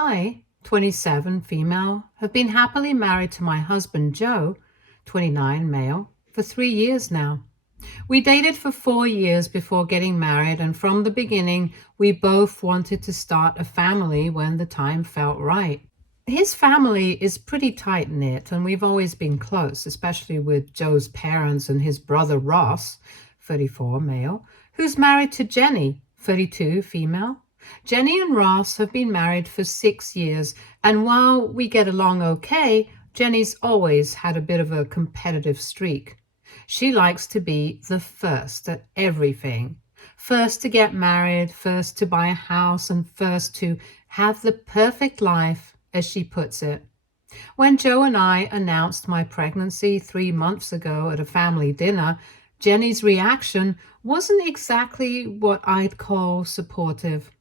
I, 27, female, have been happily married to my husband Joe, 29, male, for 3 years now. We dated for 4 years before getting married, and from the beginning, we both wanted to start a family when the time felt right. His family is pretty tight-knit, and we've always been close, especially with Joe's parents and his brother Ross, 34, male, who's married to Jenny, 32, female. Jenny and Ross have been married for 6 years, and while we get along okay, Jenny's always had a bit of a competitive streak. She likes to be the first at everything. First to get married, first to buy a house, and first to have the perfect life, as she puts it. When Joe and I announced my pregnancy 3 months ago at a family dinner, Jenny's reaction wasn't exactly what I'd call supportive.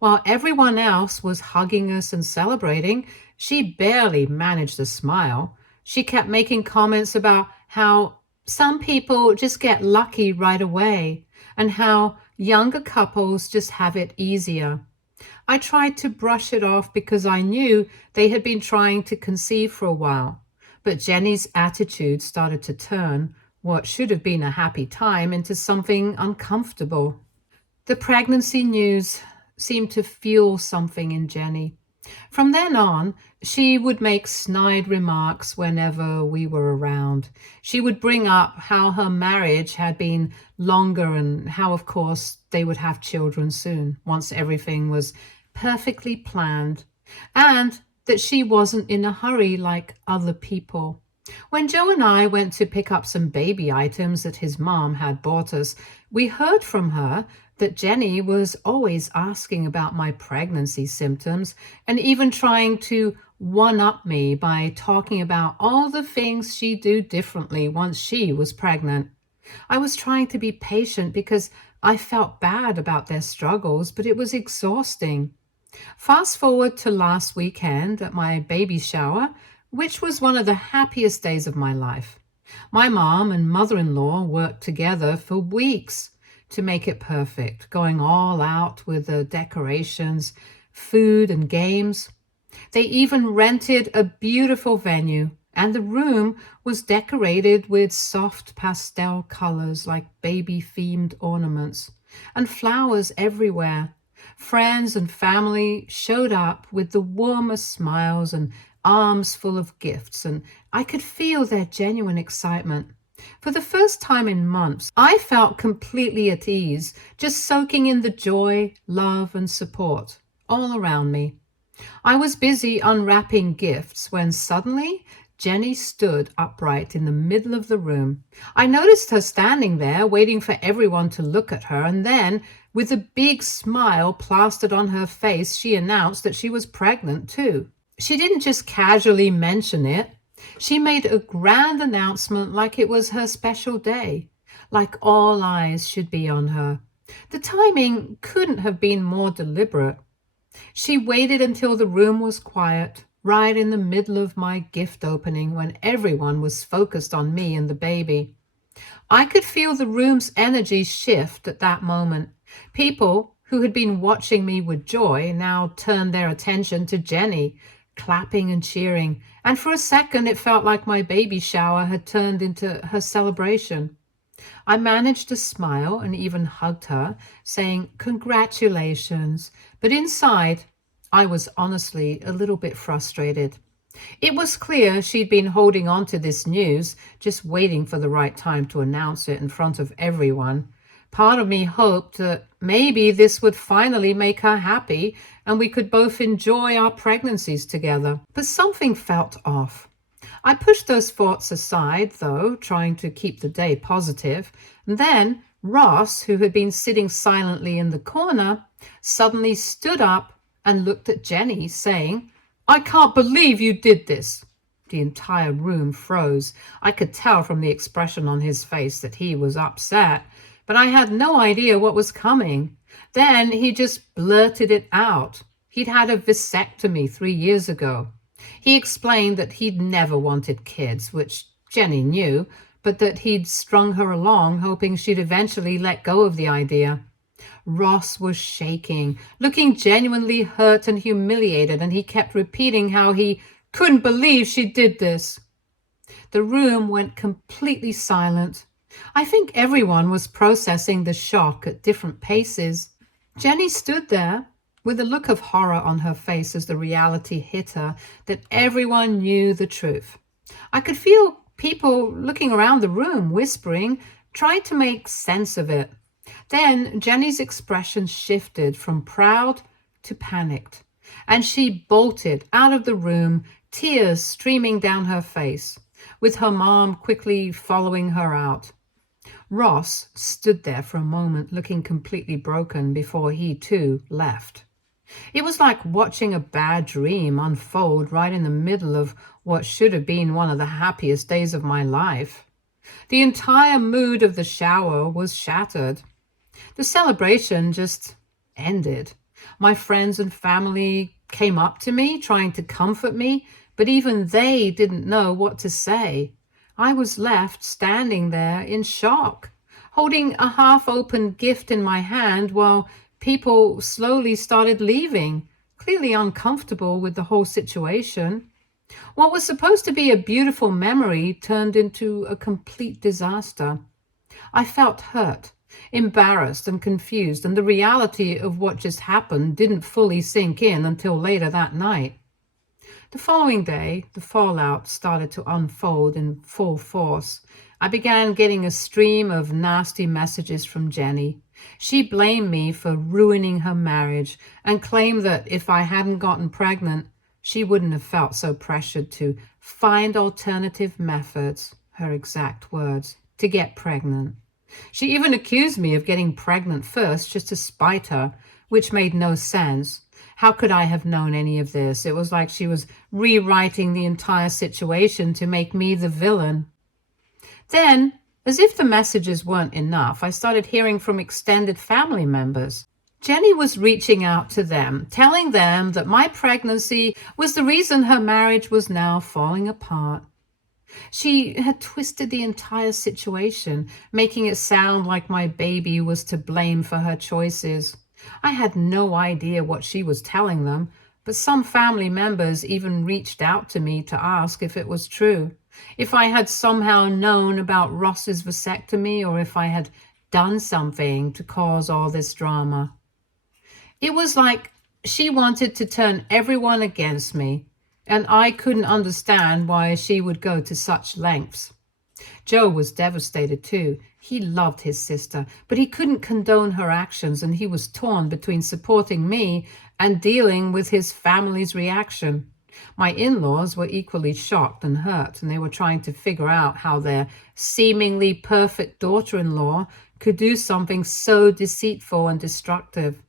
While everyone else was hugging us and celebrating, she barely managed a smile. She kept making comments about how some people just get lucky right away and how younger couples just have it easier. I tried to brush it off because I knew they had been trying to conceive for a while, but Jenny's attitude started to turn what should have been a happy time into something uncomfortable. The pregnancy news seemed to fuel something in Jenny. From then on, she would make snide remarks whenever we were around. She would bring up how her marriage had been longer and how, of course, they would have children soon, once everything was perfectly planned, and that she wasn't in a hurry like other people. When Joe and I went to pick up some baby items that his mom had bought us, we heard from her that Jenny was always asking about my pregnancy symptoms and even trying to one-up me by talking about all the things she'd do differently once she was pregnant. I was trying to be patient because I felt bad about their struggles, but it was exhausting. Fast forward to last weekend at my baby shower, which was one of the happiest days of my life. My mom and mother-in-law worked together for weeks to make it perfect, going all out with the decorations, food, and games. They even rented a beautiful venue, and the room was decorated with soft pastel colors like baby-themed ornaments, and flowers everywhere. Friends and family showed up with the warmest smiles and arms full of gifts, and I could feel their genuine excitement. For the first time in months, I felt completely at ease, just soaking in the joy, love, and support all around me. I was busy unwrapping gifts when suddenly Jenny stood upright in the middle of the room. I noticed her standing there, waiting for everyone to look at her, and then, with a big smile plastered on her face, she announced that she was pregnant too. She didn't just casually mention it. She made a grand announcement like it was her special day, like all eyes should be on her. The timing couldn't have been more deliberate. She waited until the room was quiet, right in the middle of my gift opening when everyone was focused on me and the baby. I could feel the room's energy shift at that moment. People who had been watching me with joy now turned their attention to Jenny, clapping and cheering, and for a second it felt like my baby shower had turned into her celebration. I managed to smile and even hugged her, saying congratulations, but inside I was honestly a little bit frustrated. It was clear she'd been holding on to this news, just waiting for the right time to announce it in front of everyone. Part of me hoped that maybe this would finally make her happy and we could both enjoy our pregnancies together. But something felt off. I pushed those thoughts aside, though, trying to keep the day positive. And then Ross, who had been sitting silently in the corner, suddenly stood up and looked at Jenny, saying, "I can't believe you did this." The entire room froze. I could tell from the expression on his face that he was upset, but I had no idea what was coming. Then he just blurted it out. He'd had a vasectomy 3 years ago. He explained that he'd never wanted kids, which Jenny knew, but that he'd strung her along, hoping she'd eventually let go of the idea. Ross was shaking, looking genuinely hurt and humiliated, and he kept repeating how he couldn't believe she did this. The room went completely silent. I think everyone was processing the shock at different paces. Jenny stood there with a look of horror on her face as the reality hit her that everyone knew the truth. I could feel people looking around the room, whispering, trying to make sense of it. Then Jenny's expression shifted from proud to panicked, and she bolted out of the room, tears streaming down her face, with her mom quickly following her out. Ross stood there for a moment, looking completely broken before he too left. It was like watching a bad dream unfold right in the middle of what should have been one of the happiest days of my life. The entire mood of the shower was shattered. The celebration just ended. My friends and family came up to me, trying to comfort me, but even they didn't know what to say. I was left standing there in shock, holding a half-open gift in my hand while people slowly started leaving, clearly uncomfortable with the whole situation. What was supposed to be a beautiful memory turned into a complete disaster. I felt hurt, embarrassed, and confused, and the reality of what just happened didn't fully sink in until later that night. The following day, the fallout started to unfold in full force. I began getting a stream of nasty messages from Jenny. She blamed me for ruining her marriage and claimed that if I hadn't gotten pregnant, she wouldn't have felt so pressured to find alternative methods, her exact words, to get pregnant. She even accused me of getting pregnant first just to spite her, which made no sense. How could I have known any of this? It was like she was rewriting the entire situation to make me the villain. Then, as if the messages weren't enough, I started hearing from extended family members. Jenny was reaching out to them, telling them that my pregnancy was the reason her marriage was now falling apart. She had twisted the entire situation, making it sound like my baby was to blame for her choices. I had no idea what she was telling them, but some family members even reached out to me to ask if it was true, if I had somehow known about Ross's vasectomy, or if I had done something to cause all this drama. It was like she wanted to turn everyone against me, and I couldn't understand why she would go to such lengths. Joe was devastated too. He loved his sister, but he couldn't condone her actions, and he was torn between supporting me and dealing with his family's reaction. My in-laws were equally shocked and hurt, and they were trying to figure out how their seemingly perfect daughter-in-law could do something so deceitful and destructive.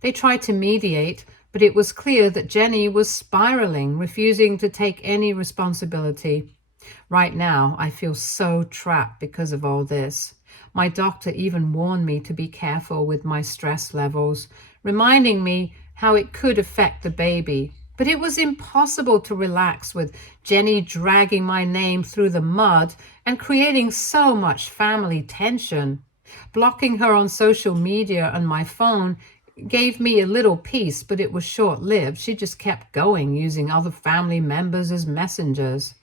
They tried to mediate, but it was clear that Jenny was spiraling, refusing to take any responsibility. Right now, I feel so trapped because of all this. My doctor even warned me to be careful with my stress levels, reminding me how it could affect the baby. But it was impossible to relax with Jenny dragging my name through the mud and creating so much family tension. Blocking her on social media and my phone gave me a little peace, but it was short-lived. She just kept going, using other family members as messengers.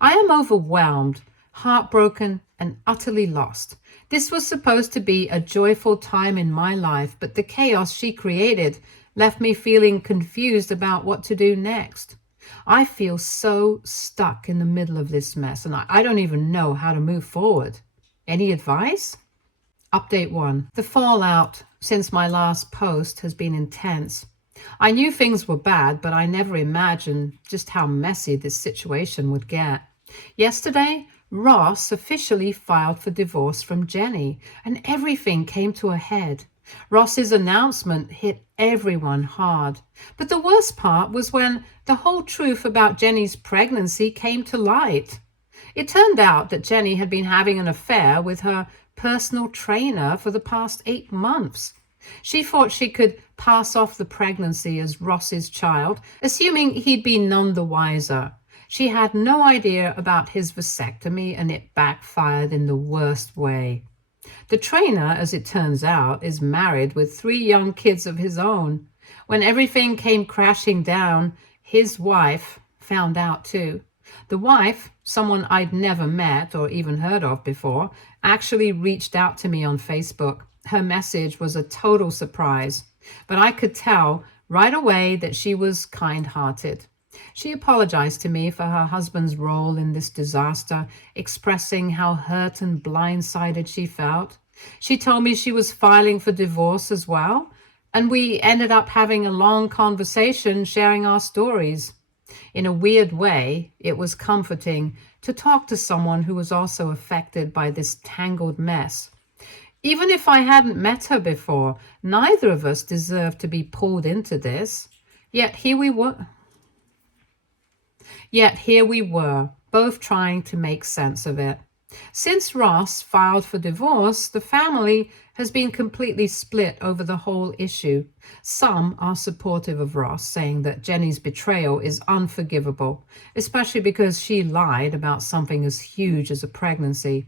I am overwhelmed, heartbroken, and utterly lost. This was supposed to be a joyful time in my life, but the chaos she created left me feeling confused about what to do next. I feel so stuck in the middle of this mess, and I don't even know how to move forward. Any advice? Update 1. The fallout since my last post has been intense. I knew things were bad, but I never imagined just how messy this situation would get. Yesterday, Ross officially filed for divorce from Jenny, and everything came to a head. Ross's announcement hit everyone hard. But the worst part was when the whole truth about Jenny's pregnancy came to light. It turned out that Jenny had been having an affair with her personal trainer for the past 8 months. She thought she could pass off the pregnancy as Ross's child, assuming he'd be none the wiser. She had no idea about his vasectomy, and it backfired in the worst way. The trainer, as it turns out, is married with 3 young kids of his own. When everything came crashing down, his wife found out too. The wife, someone I'd never met or even heard of before, actually reached out to me on Facebook. Her message was a total surprise, but I could tell right away that she was kind-hearted. She apologized to me for her husband's role in this disaster, expressing how hurt and blindsided she felt. She told me she was filing for divorce as well, and we ended up having a long conversation sharing our stories. In a weird way, it was comforting to talk to someone who was also affected by this tangled mess. Even if I hadn't met her before, neither of us deserved to be pulled into this. Yet here we were. Both trying to make sense of it. Since Ross filed for divorce, the family has been completely split over the whole issue. Some are supportive of Ross, saying that Jenny's betrayal is unforgivable, especially because she lied about something as huge as a pregnancy.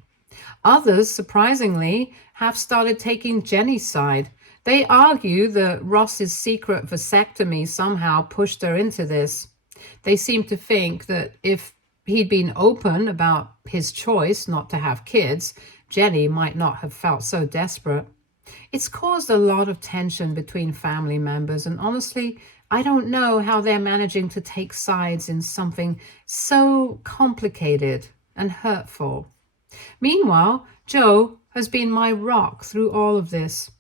Others, surprisingly, have started taking Jenny's side. They argue that Ross's secret vasectomy somehow pushed her into this. They seem to think that if he'd been open about his choice not to have kids, Jenny might not have felt so desperate. It's caused a lot of tension between family members, and honestly, I don't know how they're managing to take sides in something so complicated and hurtful. Meanwhile, Joe has been my rock through all of this.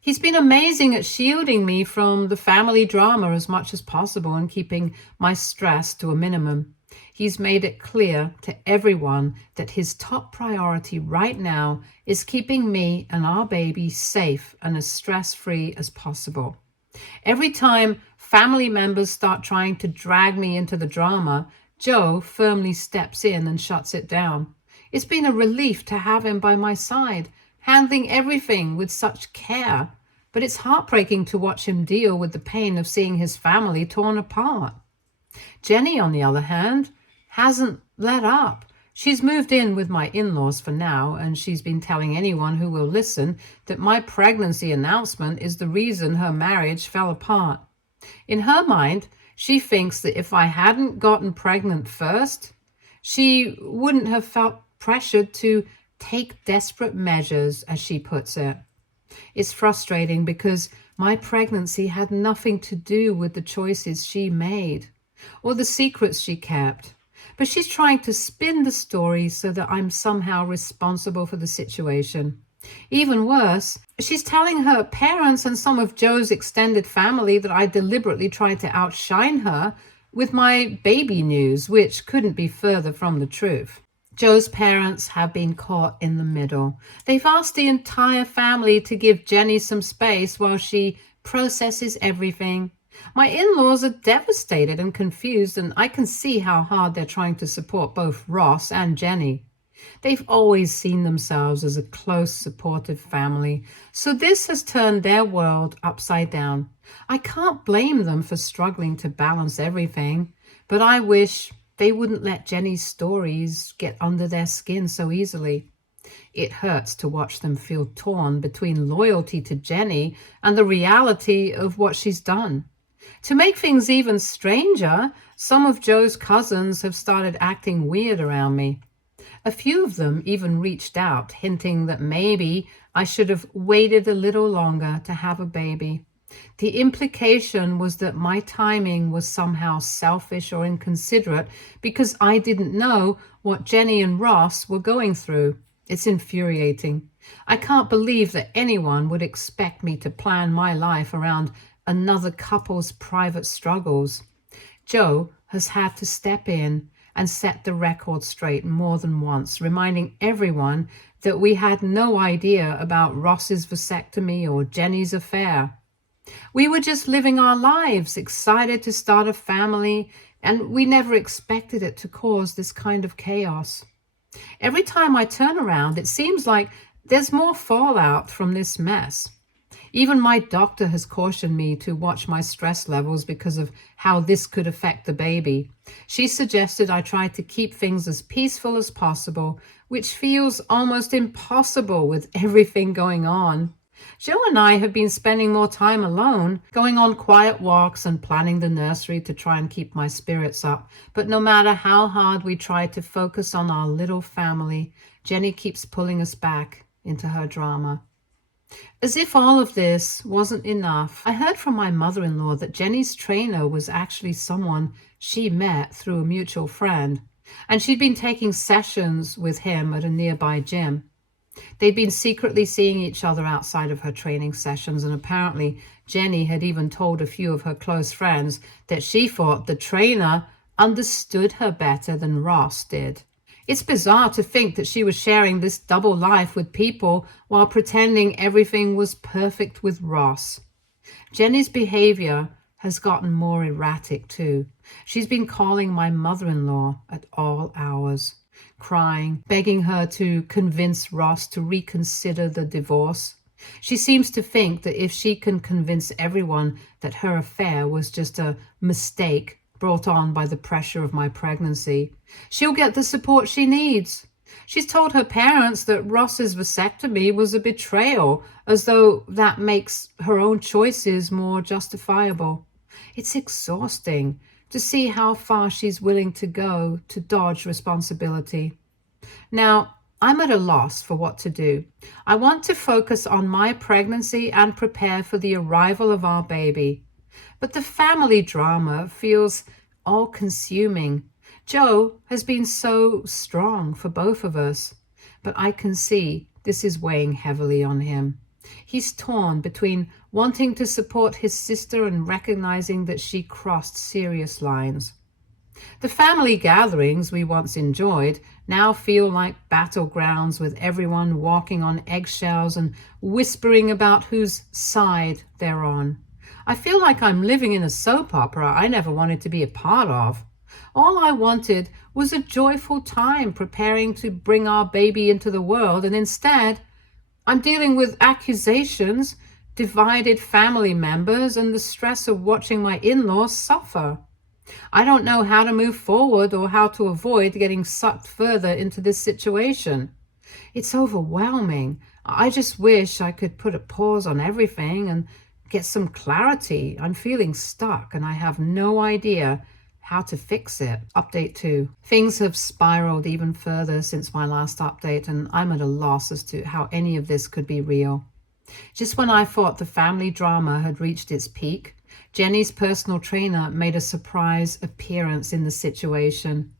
He's been amazing at shielding me from the family drama as much as possible and keeping my stress to a minimum. He's made it clear to everyone that his top priority right now is keeping me and our baby safe and as stress-free as possible. Every time family members start trying to drag me into the drama, Joe firmly steps in and shuts it down. It's been a relief to have him by my side, handling everything with such care, but it's heartbreaking to watch him deal with the pain of seeing his family torn apart. Jenny, on the other hand, hasn't let up. She's moved in with my in-laws for now, and she's been telling anyone who will listen that my pregnancy announcement is the reason her marriage fell apart. In her mind, she thinks that if I hadn't gotten pregnant first, she wouldn't have felt pressured to take desperate measures, as she puts it. It's frustrating because my pregnancy had nothing to do with the choices she made or the secrets she kept. But she's trying to spin the story so that I'm somehow responsible for the situation. Even worse, she's telling her parents and some of Joe's extended family that I deliberately tried to outshine her with my baby news, which couldn't be further from the truth. Joe's parents have been caught in the middle. They've asked the entire family to give Jenny some space while she processes everything. My in-laws are devastated and confused, and I can see how hard they're trying to support both Ross and Jenny. They've always seen themselves as a close, supportive family, so this has turned their world upside down. I can't blame them for struggling to balance everything, but I wish they wouldn't let Jenny's stories get under their skin so easily. It hurts to watch them feel torn between loyalty to Jenny and the reality of what she's done. To make things even stranger, some of Joe's cousins have started acting weird around me. A few of them even reached out, hinting that maybe I should have waited a little longer to have a baby. The implication was that my timing was somehow selfish or inconsiderate because I didn't know what Jenny and Ross were going through. It's infuriating. I can't believe that anyone would expect me to plan my life around another couple's private struggles. Joe has had to step in and set the record straight more than once, reminding everyone that we had no idea about Ross's vasectomy or Jenny's affair. We were just living our lives, excited to start a family, and we never expected it to cause this kind of chaos. Every time I turn around, it seems like there's more fallout from this mess. Even my doctor has cautioned me to watch my stress levels because of how this could affect the baby. She suggested I try to keep things as peaceful as possible, which feels almost impossible with everything going on. Joe and I have been spending more time alone, going on quiet walks and planning the nursery to try and keep my spirits up. But no matter how hard we try to focus on our little family, Jenny keeps pulling us back into her drama. As if all of this wasn't enough, I heard from my mother-in-law that Jenny's trainer was actually someone she met through a mutual friend, and she'd been taking sessions with him at a nearby gym. They'd been secretly seeing each other outside of her training sessions, and apparently Jenny had even told a few of her close friends that she thought the trainer understood her better than Ross did. It's bizarre to think that she was sharing this double life with people while pretending everything was perfect with Ross. Jenny's behavior has gotten more erratic too. She's been calling my mother-in-law at all hours, crying, begging her to convince Ross to reconsider the divorce. She seems to think that if she can convince everyone that her affair was just a mistake brought on by the pressure of my pregnancy, she'll get the support she needs. She's told her parents that Ross's vasectomy was a betrayal, as though that makes her own choices more justifiable. It's exhausting to see how far she's willing to go to dodge responsibility. Now, I'm at a loss for what to do. I want to focus on my pregnancy and prepare for the arrival of our baby. But the family drama feels all-consuming. Joe has been so strong for both of us, but I can see this is weighing heavily on him. He's torn between wanting to support his sister and recognizing that she crossed serious lines. The family gatherings we once enjoyed now feel like battlegrounds, with everyone walking on eggshells and whispering about whose side they're on. I feel like I'm living in a soap opera I never wanted to be a part of. All I wanted was a joyful time preparing to bring our baby into the world, and instead I'm dealing with accusations, divided family members, and the stress of watching my in-laws suffer. I don't know how to move forward or how to avoid getting sucked further into this situation. It's overwhelming. I just wish I could put a pause on everything and get some clarity. I'm feeling stuck and I have no idea how to fix it. Update 2. Things have spiraled even further since my last update, and I'm at a loss as to how any of this could be real. Just when I thought the family drama had reached its peak, Jenny's personal trainer made a surprise appearance in the situation.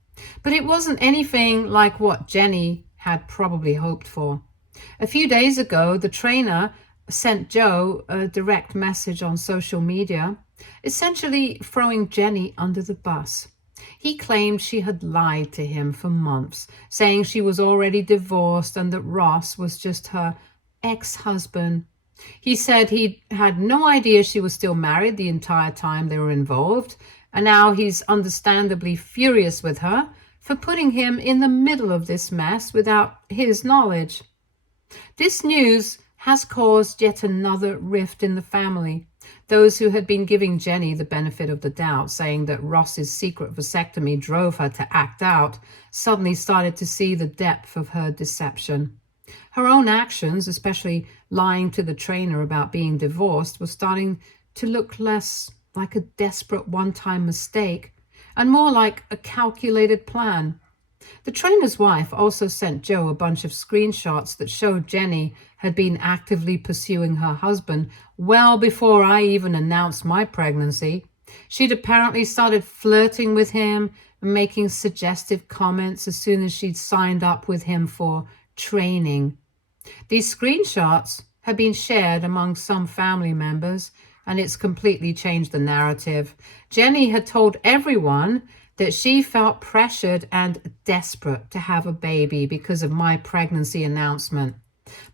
But it wasn't anything like what Jenny had probably hoped for. A few days ago, the trainer sent Joe a direct message on social media, essentially throwing Jenny under the bus. He claimed she had lied to him for months, saying she was already divorced and that Ross was just her ex-husband. He said he had no idea she was still married the entire time they were involved, and now he's understandably furious with her for putting him in the middle of this mess without his knowledge. This news has caused yet another rift in the family. Those who had been giving Jenny the benefit of the doubt, saying that Ross's secret vasectomy drove her to act out, suddenly started to see the depth of her deception. Her own actions, especially lying to the trainer about being divorced, were starting to look less like a desperate one-time mistake and more like a calculated plan. The trainer's wife also sent Joe a bunch of screenshots that showed Jenny had been actively pursuing her husband well before I even announced my pregnancy. She'd apparently started flirting with him and making suggestive comments as soon as she'd signed up with him for training. These screenshots have been shared among some family members, and it's completely changed the narrative. Jenny had told everyone that she felt pressured and desperate to have a baby because of my pregnancy announcement.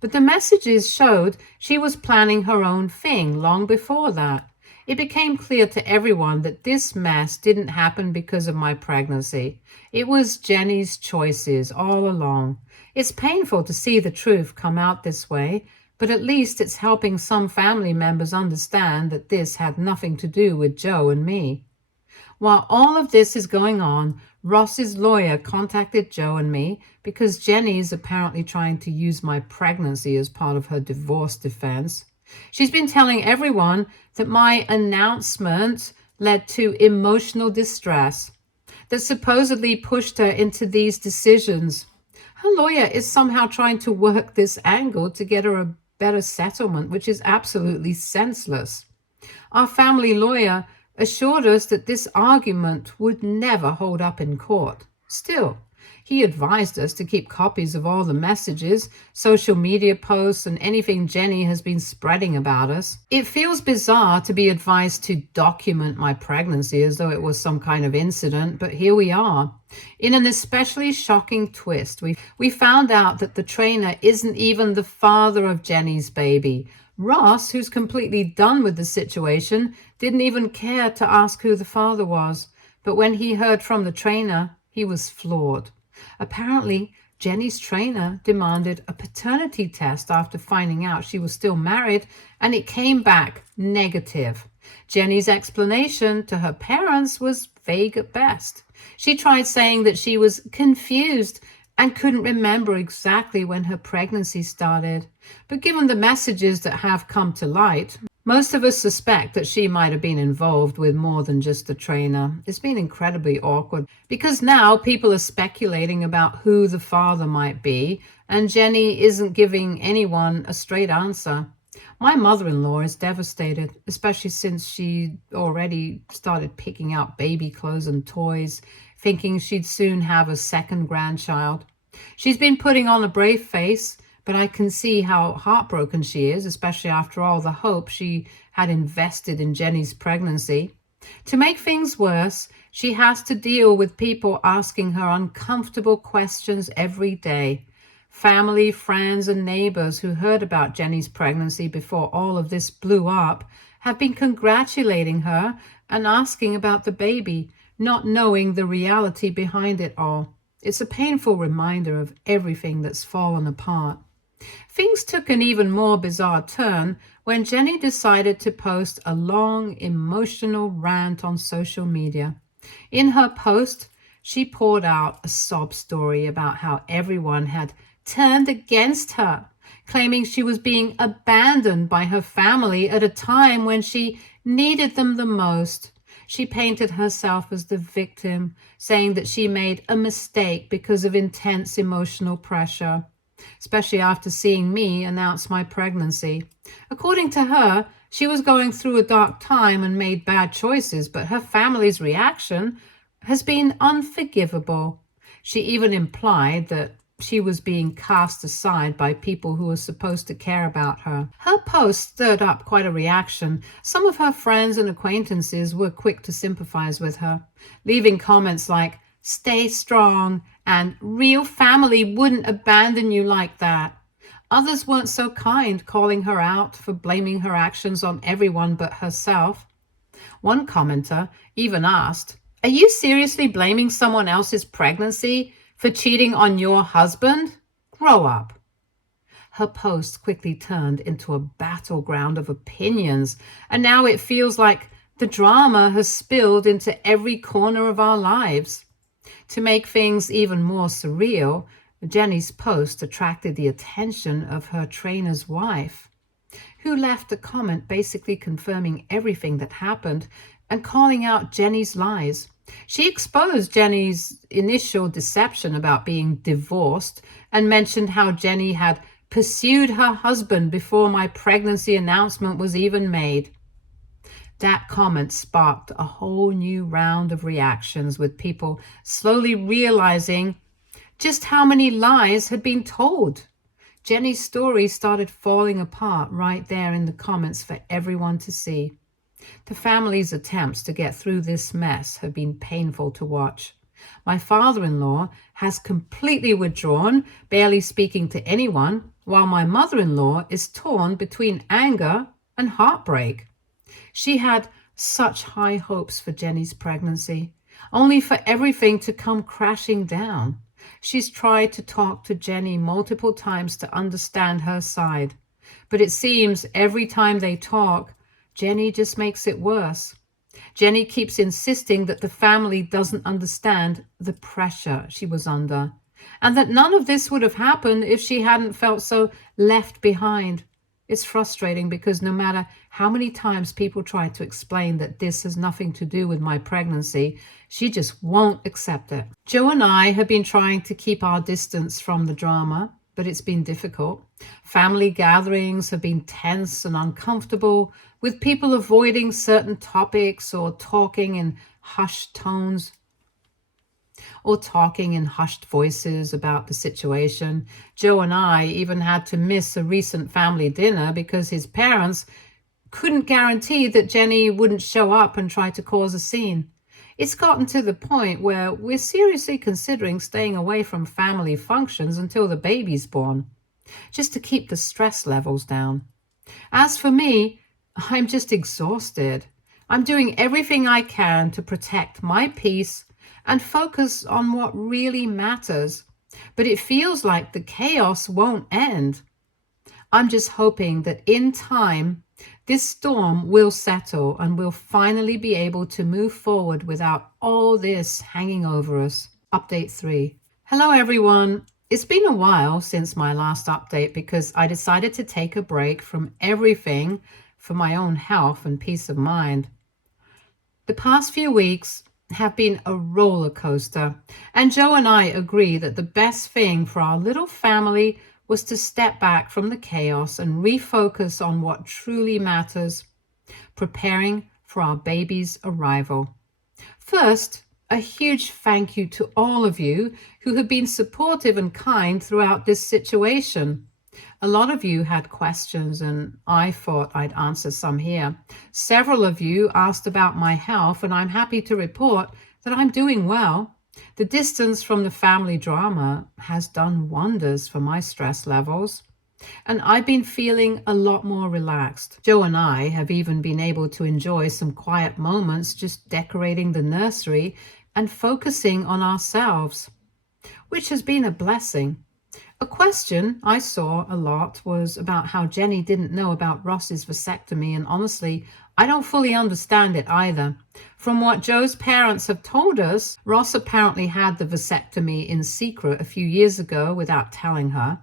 But the messages showed she was planning her own thing long before that. It became clear to everyone that this mess didn't happen because of my pregnancy. It was Jenny's choices all along. It's painful to see the truth come out this way, but at least it's helping some family members understand that this had nothing to do with Joe and me. While all of this is going on, Ross's lawyer contacted Joe and me because Jenny is apparently trying to use my pregnancy as part of her divorce defense. She's been telling everyone that my announcement led to emotional distress, that supposedly pushed her into these decisions. Her lawyer is somehow trying to work this angle to get her a better settlement, which is absolutely senseless. Our family lawyer assured us that this argument would never hold up in court. Still, he advised us to keep copies of all the messages, social media posts, and anything Jenny has been spreading about us. It feels bizarre to be advised to document my pregnancy as though it was some kind of incident, but here we are. In an especially shocking twist, we found out that the trainer isn't even the father of Jenny's baby. Ross, who's completely done with the situation, didn't even care to ask who the father was. But when he heard from the trainer, he was floored. Apparently, Jenny's trainer demanded a paternity test after finding out she was still married, and it came back negative. Jenny's explanation to her parents was vague at best. She tried saying that she was confused and couldn't remember exactly when her pregnancy started. But given the messages that have come to light, most of us suspect that she might have been involved with more than just the trainer. It's been incredibly awkward because now people are speculating about who the father might be, and Jenny isn't giving anyone a straight answer. My mother-in-law is devastated, especially since she already started picking out baby clothes and toys, thinking she'd soon have a second grandchild. She's been putting on a brave face, but I can see how heartbroken she is, especially after all the hope she had invested in Jenny's pregnancy. To make things worse, she has to deal with people asking her uncomfortable questions every day. Family, friends, and neighbors who heard about Jenny's pregnancy before all of this blew up have been congratulating her and asking about the baby, not knowing the reality behind it all. It's a painful reminder of everything that's fallen apart. Things took an even more bizarre turn when Jenny decided to post a long, emotional rant on social media. In her post, she poured out a sob story about how everyone had turned against her, claiming she was being abandoned by her family at a time when she needed them the most. She painted herself as the victim, saying that she made a mistake because of intense emotional pressure, especially after seeing me announce my pregnancy. According to her, she was going through a dark time and made bad choices, but her family's reaction has been unforgivable. She even implied that she was being cast aside by people who were supposed to care about her. Her post stirred up quite a reaction. Some of her friends and acquaintances were quick to sympathize with her, leaving comments like, "Stay strong," and "Real family wouldn't abandon you like that." Others weren't so kind, calling her out for blaming her actions on everyone but herself. One commenter even asked, "Are you seriously blaming someone else's pregnancy for cheating on your husband? Grow up." Her post quickly turned into a battleground of opinions, and now it feels like the drama has spilled into every corner of our lives. To make things even more surreal, Jenny's post attracted the attention of her trainer's wife, who left a comment basically confirming everything that happened and calling out Jenny's lies. She exposed Jenny's initial deception about being divorced and mentioned how Jenny had pursued her husband before my pregnancy announcement was even made. That comment sparked a whole new round of reactions, with people slowly realizing just how many lies had been told. Jenny's story started falling apart right there in the comments for everyone to see. The family's attempts to get through this mess have been painful to watch. My father-in-law has completely withdrawn, barely speaking to anyone, while my mother-in-law is torn between anger and heartbreak. She had such high hopes for Jenny's pregnancy, only for everything to come crashing down. She's tried to talk to Jenny multiple times to understand her side, But it seems every time they talk, Jenny just makes it worse. Jenny keeps insisting that the family doesn't understand the pressure she was under, and that none of this would have happened if she hadn't felt so left behind. It's frustrating because no matter how many times people try to explain that this has nothing to do with my pregnancy, she just won't accept it. Joe and I have been trying to keep our distance from the drama, but it's been difficult. Family gatherings have been tense and uncomfortable, with people avoiding certain topics or talking in hushed tones or talking in hushed voices about the situation. Joe and I even had to miss a recent family dinner because his parents couldn't guarantee that Jenny wouldn't show up and try to cause a scene. It's gotten to the point where we're seriously considering staying away from family functions until the baby's born, just to keep the stress levels down. As for me, I'm just exhausted. I'm doing everything I can to protect my peace and focus on what really matters, but it feels like the chaos won't end. I'm just hoping that in time, this storm will settle and we'll finally be able to move forward without all this hanging over us. Update 3. Hello, everyone. It's been a while since my last update because I decided to take a break from everything for my own health and peace of mind. The past few weeks have been a roller coaster, and Joe and I agree that the best thing for our little family was to step back from the chaos and refocus on what truly matters, preparing for our baby's arrival. First, a huge thank you to all of you who have been supportive and kind throughout this situation. A lot of you had questions, and I thought I'd answer some here. Several of you asked about my health, and I'm happy to report that I'm doing well. The distance from the family drama has done wonders for my stress levels, and I've been feeling a lot more relaxed. Joe and I have even been able to enjoy some quiet moments just decorating the nursery and focusing on ourselves, which has been a blessing. A question I saw a lot was about how Jenny didn't know about Ross's vasectomy, and honestly, I don't fully understand it either. From what Joe's parents have told us, Ross apparently had the vasectomy in secret a few years ago without telling her.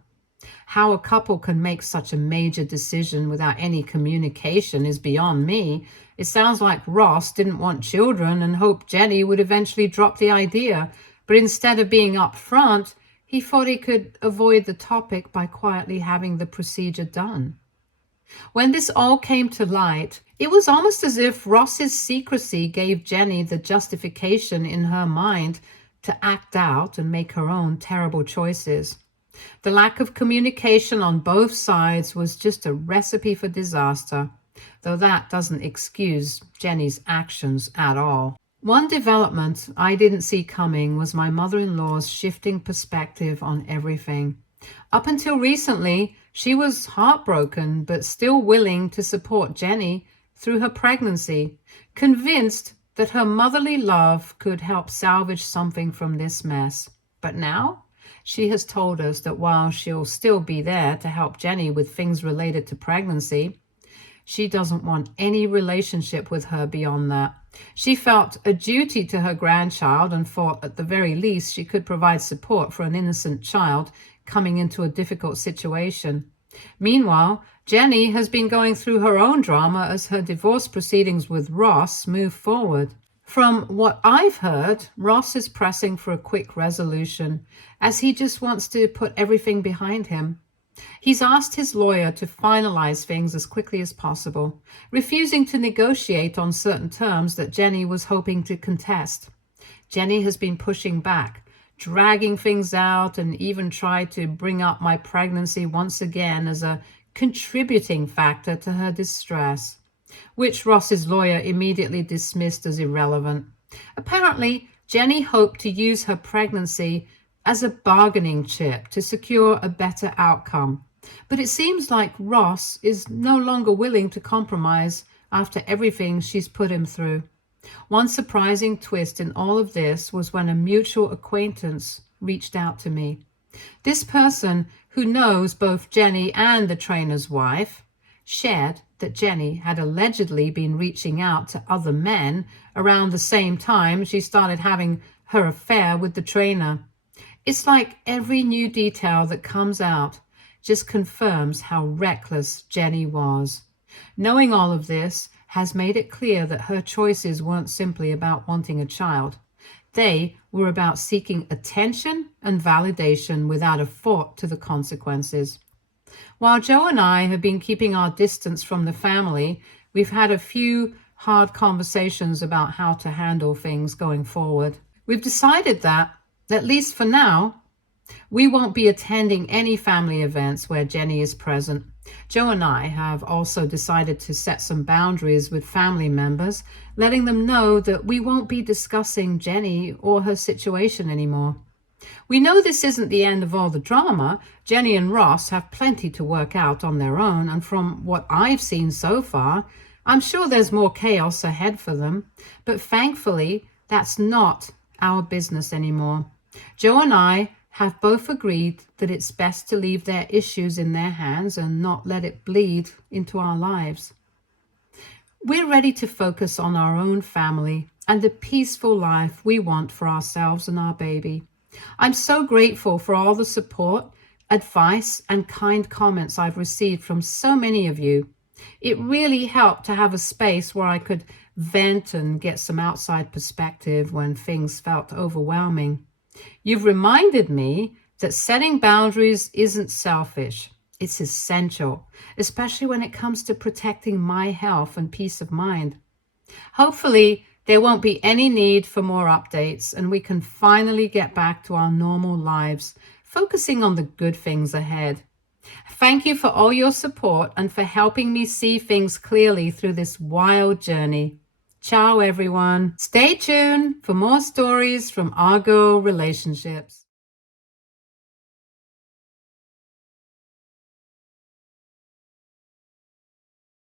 How a couple can make such a major decision without any communication is beyond me. It sounds like Ross didn't want children and hoped Jenny would eventually drop the idea, but instead of being upfront, he thought he could avoid the topic by quietly having the procedure done. When this all came to light, it was almost as if Ross's secrecy gave Jenny the justification in her mind to act out and make her own terrible choices. The lack of communication on both sides was just a recipe for disaster, though that doesn't excuse Jenny's actions at all. One development I didn't see coming was my mother-in-law's shifting perspective on everything. Up until recently, she was heartbroken but still willing to support Jenny through her pregnancy, convinced that her motherly love could help salvage something from this mess. But now, she has told us that while she'll still be there to help Jenny with things related to pregnancy, she doesn't want any relationship with her beyond that. She felt a duty to her grandchild and thought at the very least she could provide support for an innocent child coming into a difficult situation. Meanwhile, Jenny has been going through her own drama as her divorce proceedings with Ross move forward. From what I've heard, Ross is pressing for a quick resolution, as he just wants to put everything behind him. He's asked his lawyer to finalize things as quickly as possible, refusing to negotiate on certain terms that Jenny was hoping to contest. Jenny has been pushing back, dragging things out, and even tried to bring up my pregnancy once again as a contributing factor to her distress, which Ross's lawyer immediately dismissed as irrelevant. Apparently, Jenny hoped to use her pregnancy as a bargaining chip to secure a better outcome. But it seems like Ross is no longer willing to compromise after everything she's put him through. One surprising twist in all of this was when a mutual acquaintance reached out to me. This person, who knows both Jenny and the trainer's wife, shared that Jenny had allegedly been reaching out to other men around the same time she started having her affair with the trainer. It's like every new detail that comes out just confirms how reckless Jenny was. Knowing all of this has made it clear that her choices weren't simply about wanting a child. They were about seeking attention and validation without a thought to the consequences. While Joe and I have been keeping our distance from the family, we've had a few hard conversations about how to handle things going forward. We've decided that, at least for now, we won't be attending any family events where Jenny is present. Joe and I have also decided to set some boundaries with family members, letting them know that we won't be discussing Jenny or her situation anymore. We know this isn't the end of all the drama. Jenny and Ross have plenty to work out on their own, and from what I've seen so far, I'm sure there's more chaos ahead for them. But thankfully, that's not our business anymore. Joe and I have both agreed that it's best to leave their issues in their hands and not let it bleed into our lives. We're ready to focus on our own family and the peaceful life we want for ourselves and our baby. I'm so grateful for all the support, advice, and kind comments I've received from so many of you. It really helped to have a space where I could vent and get some outside perspective when things felt overwhelming. You've reminded me that setting boundaries isn't selfish. It's essential, especially when it comes to protecting my health and peace of mind. Hopefully, there won't be any need for more updates and we can finally get back to our normal lives, focusing on the good things ahead. Thank you for all your support and for helping me see things clearly through this wild journey. Ciao, everyone. Stay tuned for more stories from our girl relationships.